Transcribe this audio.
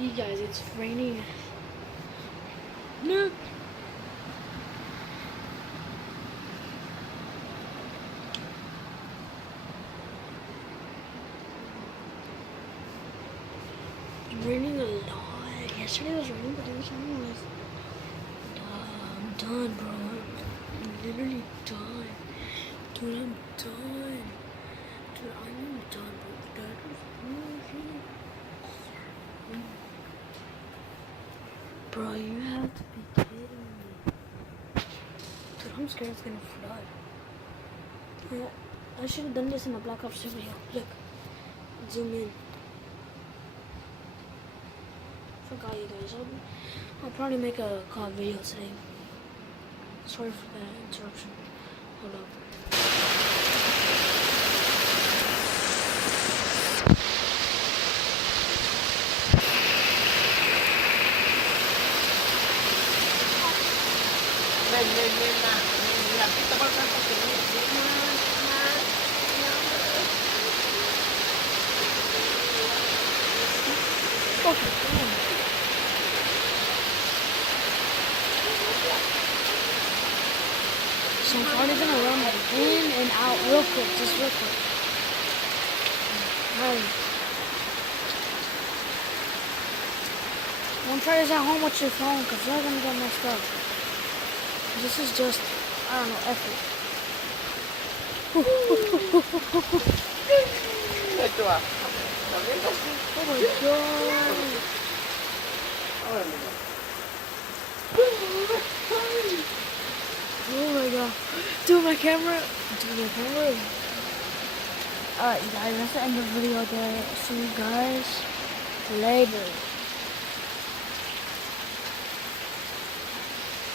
You guys, it's raining. No. It's raining a lot. Yesterday was raining, but this morning was. I'm done, bro. I'm literally done. Dude, I'm done. Dude, I am done, bro. That was crazy. Bro, you have to be kidding me. Dude, I'm scared it's gonna flood. Yeah, I should have done this in a Black Ops 2 video. Look, zoom in. Forgot you guys. I'll probably make a COD video today. Sorry for the interruption. Hold up. So I'm probably gonna run in and out real quick, just real quick. Right. Don't try this at home with your phone, because you're gonna get messed up. This is just, I don't know, effort. Oh my god. Oh my god. Dude, my camera. Alright, guys, that's the end of the video there. See you guys later.